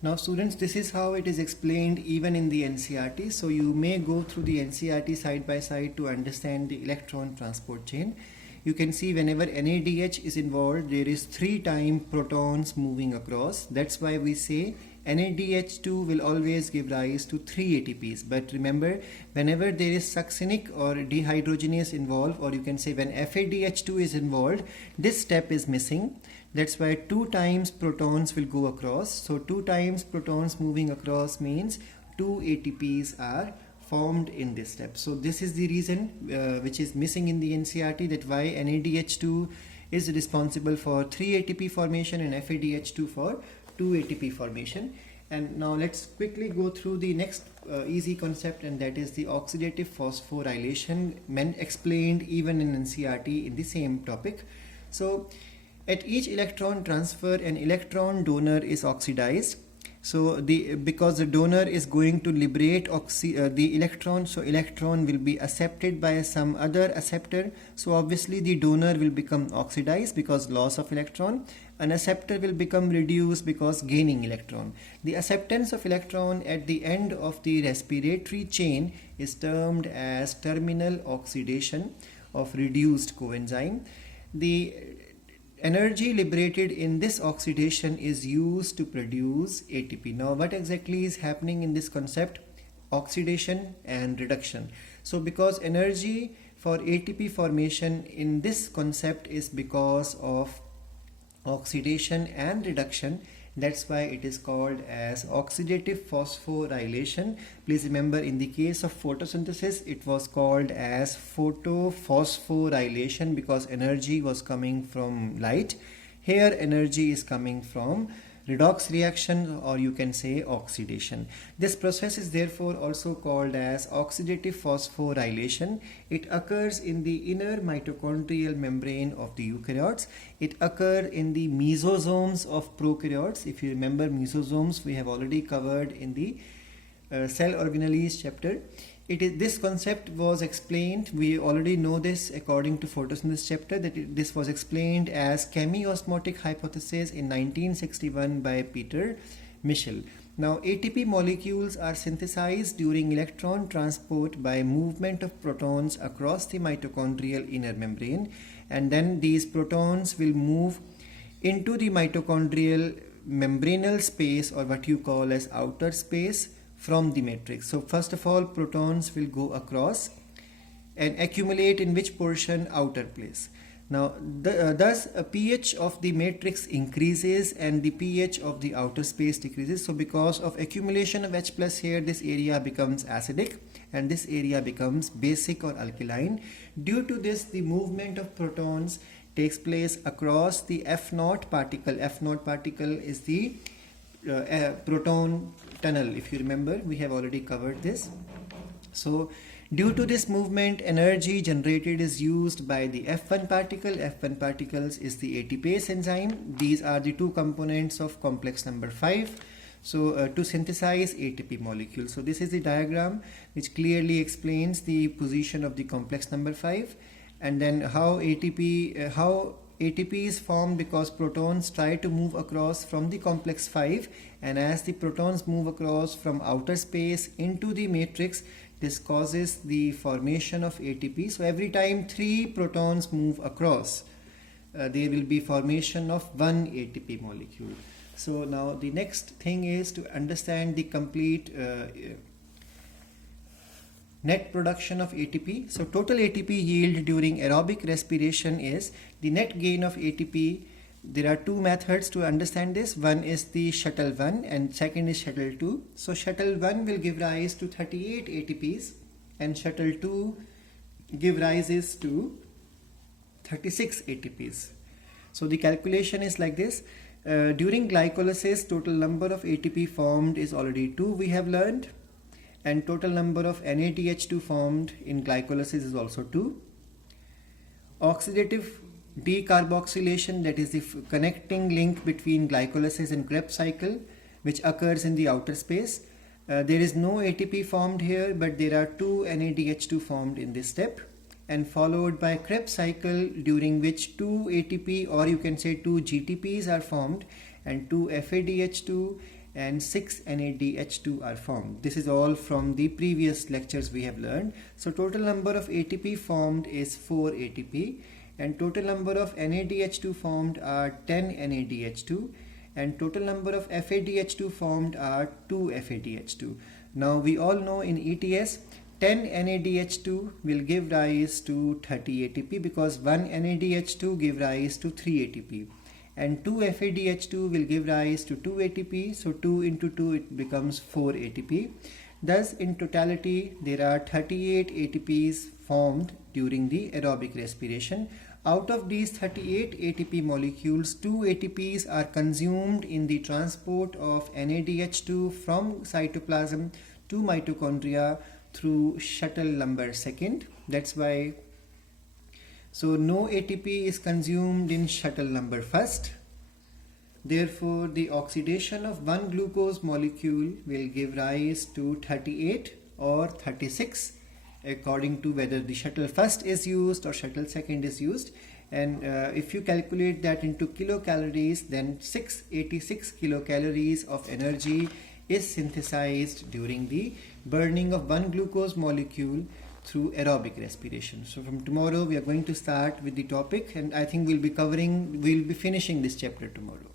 Now students, this is how it is explained even in the NCERT. So you may go through the NCERT side by side to understand the electron transport chain. You can see whenever NADH is involved, there is 3 times protons moving across. That's why we say NADH2 will always give rise to 3 ATPs. But remember, whenever there is succinic or dehydrogenase involved, or you can say when FADH2 is involved, this step is missing. That's why 2 times protons will go across. So 2 times protons moving across means 2 ATPs are formed in this step. So this is the reason which is missing in the NCERT, that why NADH2 is responsible for 3 ATP formation and FADH2 for 2 ATP formation. And now let's quickly go through the next easy concept, and that is the oxidative phosphorylation, explained even in NCERT in the same topic. So at each electron transfer, an electron donor is oxidized. So because the donor is going to liberate the electron, so electron will be accepted by some other acceptor. So obviously the donor will become oxidized because loss of electron. An acceptor will become reduced because gaining electron. The acceptance of electron at the end of the respiratory chain is termed as terminal oxidation of reduced coenzyme. The energy liberated in this oxidation is used to produce ATP. Now what exactly is happening in this concept? Oxidation and reduction. So because energy for ATP formation in this concept is because of oxidation and reduction, that's why it is called as oxidative phosphorylation. Please remember, in the case of photosynthesis, it was called as photophosphorylation because energy was coming from light. Here energy is coming from redox reaction, or you can say oxidation. This process is therefore also called as oxidative phosphorylation. It occurs in the inner mitochondrial membrane of the eukaryotes. It occurs in the mesosomes of prokaryotes. If you remember, mesosomes we have already covered in the cell organelles chapter. This concept was explained, we already know this according to photosynthesis chapter, that this was explained as chemiosmotic hypothesis in 1961 by Peter Michel. Now ATP molecules are synthesized during electron transport by movement of protons across the mitochondrial inner membrane, and then these protons will move into the mitochondrial membranal space, or what you call as outer space, from the matrix. So first of all, protons will go across and accumulate in which portion? Outer place. Now thus a pH of the matrix increases and the pH of the outer space decreases. So because of accumulation of H plus here, this area becomes acidic and this area becomes basic or alkaline. Due to this, the movement of protons takes place across the F0 particle. F0 particle is the proton tunnel. If you remember, we have already covered this. So due to this movement, energy generated is used by the F1 particle. F1 particles is the ATPase enzyme. These are the 2 components of complex number 5. So to synthesize ATP molecule. So this is the diagram which clearly explains the position of the complex number 5, and then how ATP is formed because protons try to move across from the complex 5, and as the protons move across from outer space into the matrix, this causes the formation of ATP. So every time 3 protons move across, there will be formation of 1 ATP molecule. So now the next thing is to understand the complete net production of ATP. So total ATP yield during aerobic respiration is the net gain of ATP. There are 2 methods to understand this. One is the shuttle 1 and second is shuttle 2. So shuttle 1 will give rise to 38 ATPs and shuttle 2 give rises to 36 ATPs. So the calculation is like this. During glycolysis, total number of ATP formed is already 2, we have learned, and total number of NADH2 formed in glycolysis is also 2. Oxidative decarboxylation, that is the connecting link between glycolysis and Krebs cycle, which occurs in the outer space. There is no ATP formed here, but there are 2 NADH2 formed in this step, and followed by Krebs cycle, during which 2 ATP, or you can say 2 GTPs are formed, and 2 FADH2 and 6 NADH2 are formed. This is all from the previous lectures we have learned. So total number of ATP formed is 4 ATP, and total number of NADH2 formed are 10 NADH2, and total number of FADH2 formed are 2 FADH2. Now we all know in ETS 10 NADH2 will give rise to 30 ATP because 1 NADH2 give rise to 3 ATP, and 2 FADH2 will give rise to 2 ATP, so 2 into 2 it becomes 4 ATP. Thus in totality there are 38 ATPs formed during the aerobic respiration. Out of these 38 ATP molecules, 2 ATPs are consumed in the transport of NADH2 from cytoplasm to mitochondria through shuttle number second. That's why, so no ATP is consumed in shuttle number first. Therefore the oxidation of one glucose molecule will give rise to 38 or 36 according to whether the shuttle first is used or shuttle second is used. And if you calculate that into kilocalories, then 686 kilocalories of energy is synthesized during the burning of one glucose molecule through aerobic respiration. So from tomorrow we are going to start with the topic, and I think we'll be finishing this chapter tomorrow.